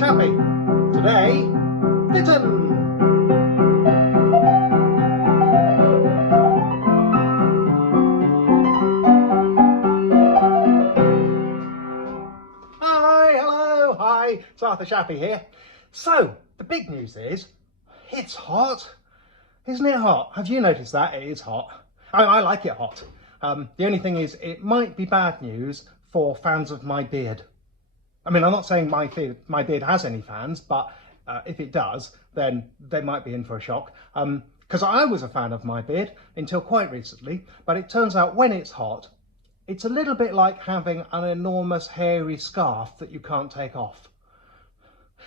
Chappie. Today, Fitton. Hi, hello, hi, it's Arthur Chappie here. So, the big news is, it's hot. Isn't it hot? Have you noticed that? It is hot. I like it hot. The only thing is, it might be bad news for fans of my beard. I mean, I'm not saying my beard has any fans, but if it does, then they might be in for a shock. Because I was a fan of my beard until quite recently, but it turns out when it's hot, it's a little bit like having an enormous hairy scarf that you can't take off.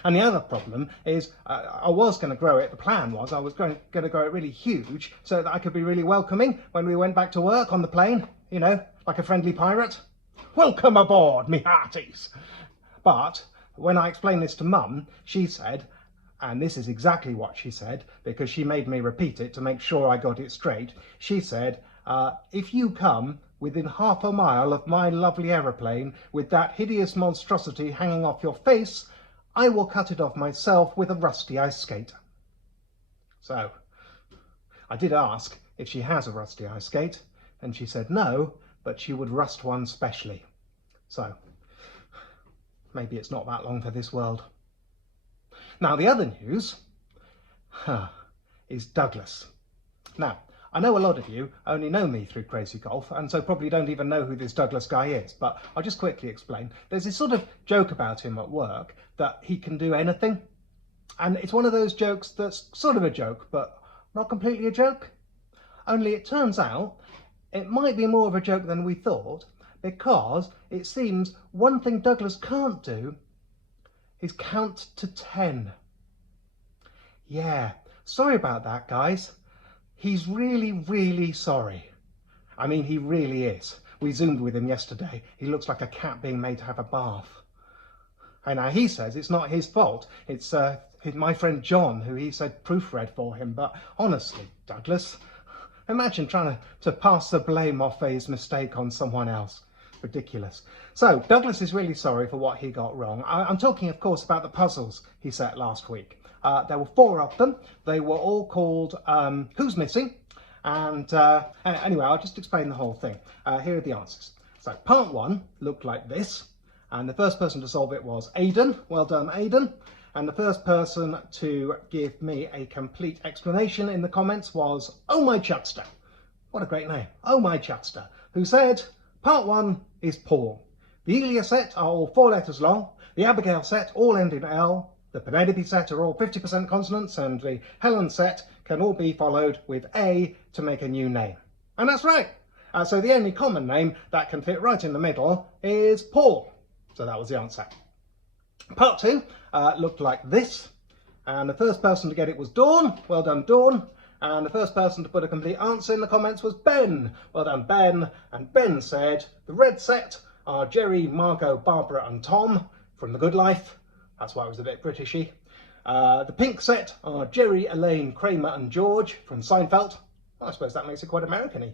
And the other problem is I was going to grow it, the plan was I was going to grow it really huge so that I could be really welcoming when we went back to work on the plane, you know, like a friendly pirate. Welcome aboard, me hearties. But when I explained this to Mum, she said, and this is exactly what she said, because she made me repeat it to make sure I got it straight. She said, if you come within half a mile of my lovely aeroplane with that hideous monstrosity hanging off your face, I will cut it off myself with a rusty ice skate. So, I did ask if she has a rusty ice skate, and she said no, but she would rust one specially. So, maybe it's not that long for this world. Now, the other news is Douglas. Now, I know a lot of you only know me through Crazy Golf, and so probably don't even know who this Douglas guy is, but I'll just quickly explain. There's this sort of joke about him at work that he can do anything. And it's one of those jokes that's sort of a joke, but not completely a joke. Only it turns out it might be more of a joke than we thought, because it seems one thing Douglas can't do is count to 10. Yeah, sorry about that, guys. He's really, really sorry. I mean, he really is. We zoomed with him yesterday. He looks like a cat being made to have a bath. And now he says it's not his fault. It's my friend John, who he said proofread for him. But honestly, Douglas, imagine trying to pass the blame off his mistake on someone else. Ridiculous. So, Douglas is really sorry for what he got wrong. I'm talking, of course, about the puzzles he set last week. There were 4 of them. They were all called Who's Missing? And anyway, I'll just explain the whole thing. Here are the answers. So, part 1 looked like this. And the first person to solve it was Aidan. Well done, Aidan. And the first person to give me a complete explanation in the comments was Oh My Chutster. What a great name. Oh My Chutster. Who said, part 1 is Paul. The Elia set are all 4 letters long. The Abigail set all end in L. The Penelope set are all 50% consonants, and the Helen set can all be followed with A to make a new name. And that's right. So the only common name that can fit right in the middle is Paul. So that was the answer. Part 2 looked like this. And the first person to get it was Dawn. Well done, Dawn. And the first person to put a complete answer in the comments was Ben. Well done, Ben. And Ben said, the red set are Jerry, Margot, Barbara and Tom from The Good Life. That's why it was a bit Britishy. The pink set are Jerry, Elaine, Kramer and George from Seinfeld. Well, I suppose that makes it quite American-y.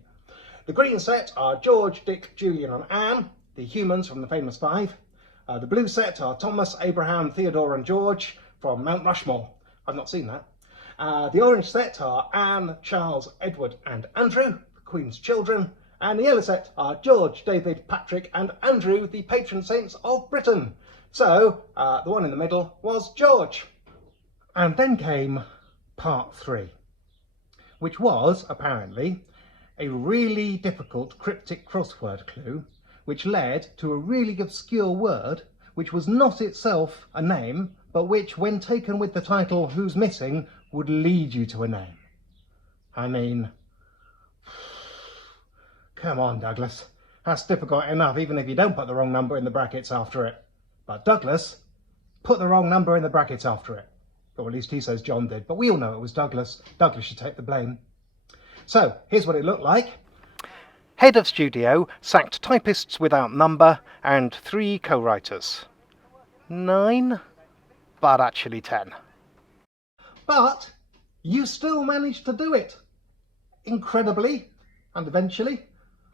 The green set are George, Dick, Julian and Anne, the humans from The Famous Five. The blue set are Thomas, Abraham, Theodore and George from Mount Rushmore. I've not seen that. The orange set are Anne, Charles, Edward and Andrew, the Queen's children. And the yellow set are George, David, Patrick and Andrew, the patron saints of Britain. So, the one in the middle was George. And then came part 3, which was, apparently, a really difficult cryptic crossword clue, which led to a really obscure word, which was not itself a name, but which, when taken with the title Who's Missing, would lead you to a name. I mean, come on, Douglas. That's difficult enough, even if you don't put the wrong number in the brackets after it. But Douglas put the wrong number in the brackets after it. Or at least he says John did, but we all know it was Douglas. Douglas should take the blame. So, here's what it looked like. Head of studio sacked typists without number and 3 co-writers. 9, but actually 10. But you still managed to do it. Incredibly, and eventually.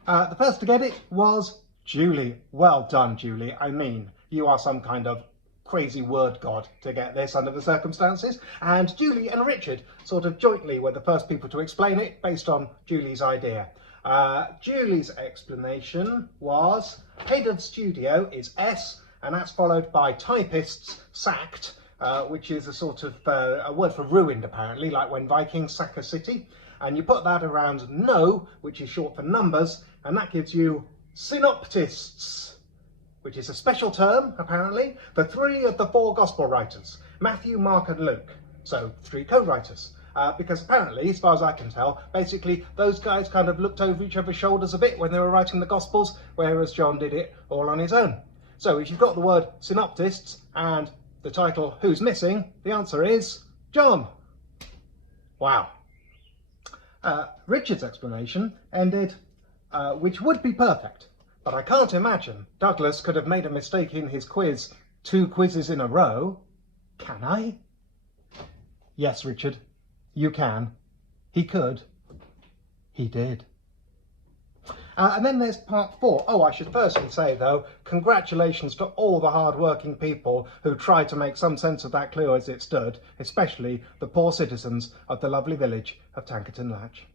The first to get it was Julie. Well done, Julie. I mean, you are some kind of crazy word god to get this under the circumstances, and Julie and Richard sort of jointly were the first people to explain it based on Julie's idea. Julie's explanation was head of studio is S, and that's followed by typists sacked, which is a sort of a word for ruined apparently, like when Vikings sack a city, and you put that around no, which is short for numbers, and that gives you synoptists, which is a special term, apparently, for 3 of the 4 gospel writers, Matthew, Mark and Luke. So 3 co-writers. Because apparently, as far as I can tell, basically those guys kind of looked over each other's shoulders a bit when they were writing the gospels, whereas John did it all on his own. So if you've got the word synoptists and the title Who's Missing, the answer is John. Wow. Richard's explanation ended, which would be perfect. But I can't imagine Douglas could have made a mistake in his quiz 2 quizzes in a row. Can I? Yes, Richard, you can. He could. He did. And then there's part 4. Oh, I should firstly say, though, congratulations to all the hard-working people who tried to make some sense of that clue as it stood, especially the poor citizens of the lovely village of Tankerton Latch.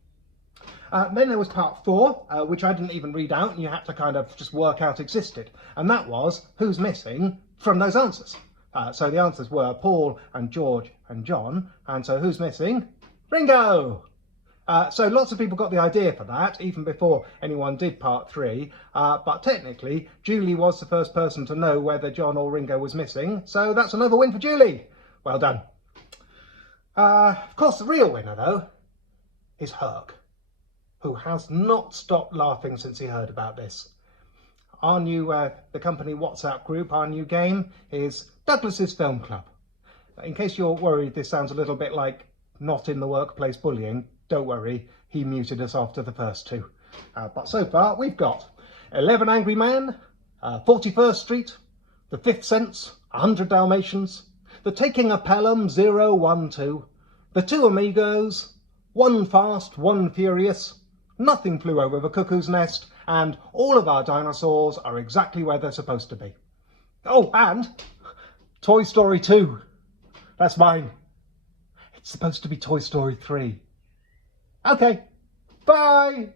Then there was part 4, which I didn't even read out, and you had to kind of just work out existed. And that was who's missing from those answers. So the answers were Paul and George and John. And so who's missing? Ringo! So lots of people got the idea for that, even before anyone did part 3. But technically, Julie was the first person to know whether John or Ringo was missing. So that's another win for Julie. Well done. Of course, the real winner, though, is Herc, who has not stopped laughing since he heard about this. Our new, the company WhatsApp group, our new game is Douglas's Film Club. In case you're worried this sounds a little bit like not in the workplace bullying, don't worry, he muted us after the first 2. But so far we've got 11 Angry Men, 41st Street, The Fifth Sense, 100 Dalmatians, The Taking of Pelham 012, The Two Amigos, One Fast, One Furious, Nothing Flew Over the Cuckoo's Nest, and all of our dinosaurs are exactly where they're supposed to be. Oh, and Toy Story 2. That's mine. It's supposed to be Toy Story 3. Okay, bye!